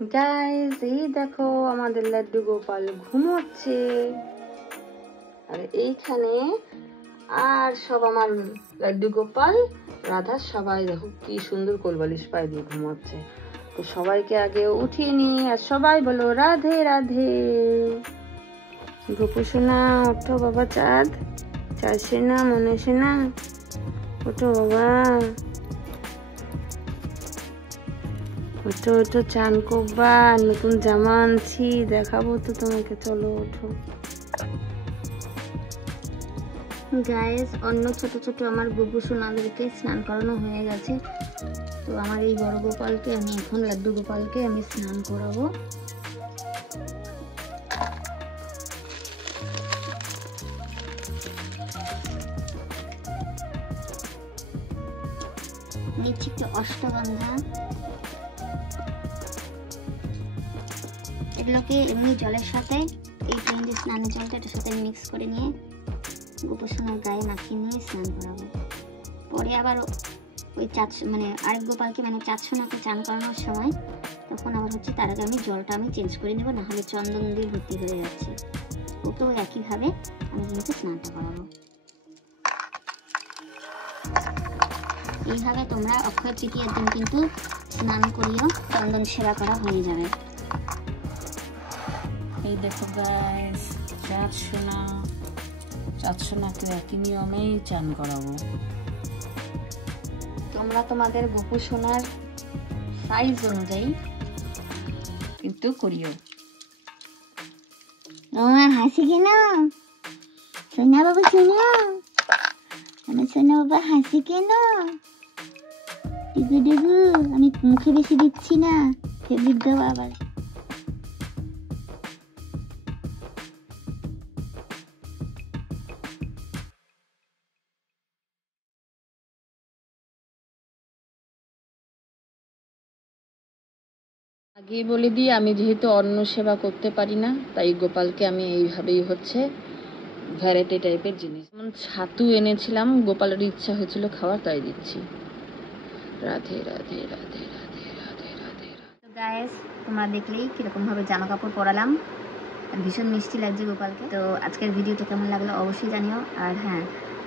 Guys, এই দেখো আমাদের লাড্ডু গোপাল ঘুমোচ্ছে। আর এইখানে আর সব আমার লাড্ডু গোপাল রাধা সবাই দেখো কি সুন্দর কোলবালিশ পায়ে দিয়ে ঘুমোচ্ছে। তো সবাইকে আগে উঠিয়ে নি আর সবাই বলো রাধে রাধে। গোপু সোনা ওঠো বাবা, চাঁদ চাষে না মনে সে না, ওঠো বাবা, ওঠো ওঠো, চান করবা, নতুন জামা আনছি দেখাবো তো তোমাকে, চলো ওঠো। গাইস, অন্য ছোট ছোট আমার গোপু সোনাদেরকে স্নান করানো হয়ে গেছে। তো আমার এই বড় গোপালকে আমি এখন লাড্ডু গোপালকে আমি স্নান করাবো। নিচ্ছি একটু অষ্টগন্ধা, এগুলোকে এমনি জলের সাথে এই যে স্নানের জলটা এটার সাথে মিক্স করে নিয়ে গোপু সোনার গায়ে মাখিয়ে নিয়ে স্নান করাবো। পরে আবার ওই আরেক গোপালকে চাঁদ সোনাকে চান করানোর সময় তখন আবার তার আগে আমি জলটা চেঞ্জ করে নেবো, নাহলে চন্দন দিয়ে ভর্তি হয়ে যাচ্ছে। ওকেও একইভাবে আমি কিন্তু স্নানটা করাবো। এইভাবে তোমরা অক্ষয় তৃতীয়ার দিন কিন্তু স্নান করিও, চন্দন সেবা করা হয়ে যাবে। এই দেখো গাইস, চাঁদ সোনাকে একই নিয়মেই চান করাবো। তোমরা তোমাদের গোপু সোনার সাইজ অনুযায়ী কিন্তু করিও। আমার হাসি কেন সোনা বাবা, শোনো আমার সোনা বাবা হাসি কেন? ডিগু ডিগু, আমি মুখে বেশি দিচ্ছি না, ফেব্রিক দেবো আবার। আগে বলে দিই, আমি যেহেতু অন্ন সেবা করতে পারি না, তাই গোপালকে আমি এইভাবেই ভ্যারাইটি টাইপের জিনিস, যেমন ছাতু এনেছিলাম, গোপালের ইচ্ছা হয়েছিল খাওয়ার, তাই দিচ্ছি। রাধে রাধে রাধে রাধে রাধে রাধে। তো গাইস, তোমরা দেখলেই কিরকম ভাবে জামা কাপড় পরালাম, ভীষণ মিষ্টি লাগছে গোপালকে। তো আজকের ভিডিওটা কেমন লাগলো অবশ্যই জানিও, আর হ্যাঁ,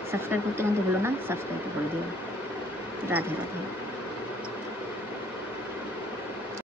সাবস্ক্রাইব করতে কিন্তু ভুলো না, সাবস্ক্রাইব করে দিও। রাধে রাধে।